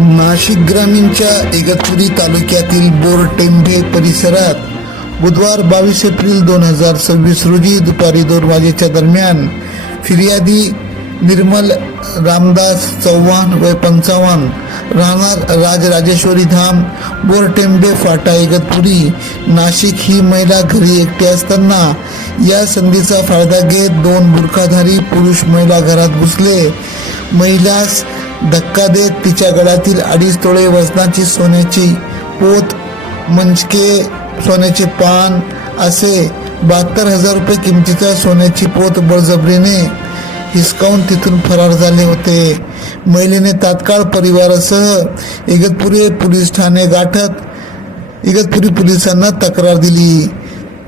नाशिक ग्रामीणच्या इगतपुरी तालुक्यातील बोरटेंबे परिसरात बुधवार 22 एप्रिल 2026 रोजी दुपारी 2 वाजेच्या दरम्यान फिर्यादी निर्मल रामदास चव्हाण वय 55 राहणार राजराजेश्वरी धाम बोरटेंबे फाटा इगतपुरी नाशिक ही महिला घरी एकटी असताना या संधीचा फायदा घेत 2 बुरखाधारी पुरुष महिला घरात घुसले. महिलास धक्का देत तिच्या गळ्यातील 2.5 तोळे वजनाची सोन्याची पोत, मंचके, सोन्याचे पान असे 72,000 रुपये किमतीचा सोन्याची पोत बळजबरीने हिसकावून तिथून फरार झाले होते. महिलेने तात्काळ परिवारासह इगतपुरी पोलीस ठाणे गाठत इगतपुरी पोलिसांना तक्रार दिली.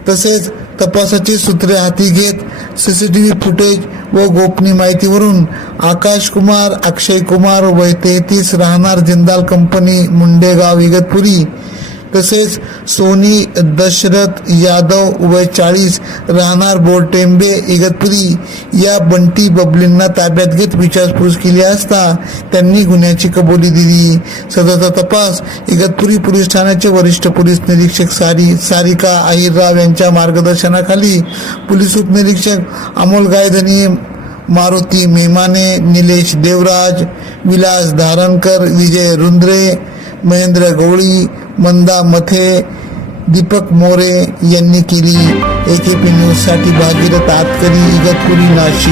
तसेच तपासाची सूत्रे हाती घेत सीसीटीव्ही फुटेज व गोपनीय माहितीवरून आकाश कुमार अक्षय कुमार वय 33 राहणार जिंदाल कंपनी मुंडेगाव इगतपुरी तसेच सोनी दशरथ यादव वय 40 राहणार बोरटेंबे इगतपुरी या बंटी बबलींना ताब्यात घेत विचारपूस केली असता त्यांनी गुन्ह्याची कबुली दिली. सदरचा तपास इगतपुरी पोलीस ठाण्याचे वरिष्ठ पोलीस निरीक्षक सारिका अहिरराव यांच्या मार्गदर्शनाखाली पोलीस उपनिरीक्षक अमोल गायधनी, मारुती मेमाने, निलेश देवराज, विलास धारणकर, विजय रुंद्रे, महेंद्र गवळी, मंदा मथे, दीपक मोरे यांनी केली. AKP न्यूज साठी भागीरथ आतकरी, इगतपुरी, नाशिक.